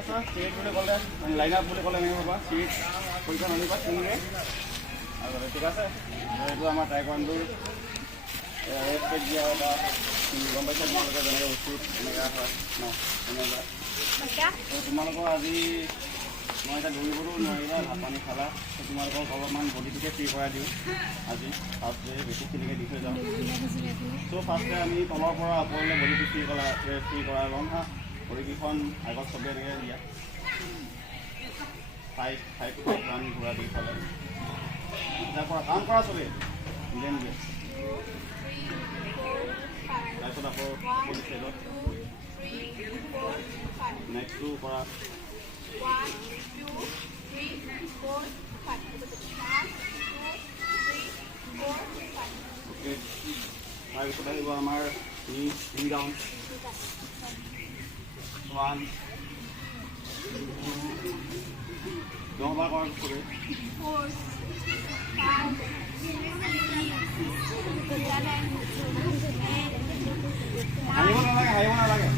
আছে চিট বুলি ক'লে লাইন আপ বুলি ক'লে এনেকৈ পাবা চিট পইচা ননিবা কিনিলে আৰু ঠিক আছে এইটো আমাৰ টাইকোৱাণ্ডোৰ ৰেচপেক্ট দিয়া বা গম পাইছা তোমালোকে যেনেকৈ উচিত এনেকুৱা হয় ন এনেকুৱা তোমালোকৰ আজি মই এতিয়া দৌৰিবলৈও নোৱাৰিবা ভাত পানী খালা তোমালোকক অলপমান বডিটোকে ফ্ৰী কৰাই দিওঁ আজি ফাৰ্ষ্ট ডে বেছিখিনিকে দি থৈ যাওঁ চ' ফাৰ্ষ্টে আমি তলৰ পৰা ওপৰলৈ বডিটো ফ্ৰী কৰাই ল'ম হা ভৰিকেইখন আগত চবেই এনেকৈ দিয়া 5 ৰান ঘূৰা দি ফালে ইয়াৰ পৰা কাম কৰা চবেই নিজে নিজে তাৰপিছত আকৌ বডি চাইডত নেক্সটটো কৰা 1 2 3 4 5 ओके তাৰপিছত আহিব আমাৰ নি ডাউন 1 দহবাৰ কৰাৰ পিছতে 4 5 হাৰিব নালাগে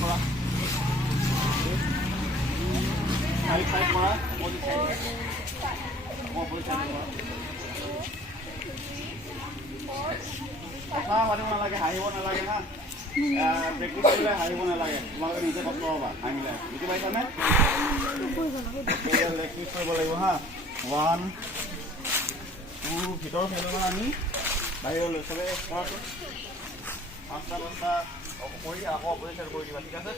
কৰা চাইড কৰা অপজিট চাইড কৰা কথা পাতিব নালাগে হাঁহিব নালাগে না প্ৰেক্টিছ কৰিলে হাঁহিব নালাগে তোমালোকে নিজে কষ্ট পাবা হাঁহিলে বুজি পাইছানে প্ৰেক্টিছ কৰিব লাগিব হা 1 2 ভিতৰৰ খেলিব আমি বাহিৰলৈ চবে কৰাটো 5টা কৰি আকৌ অপজিট চাইড কৰি দিবা ঠিক আছে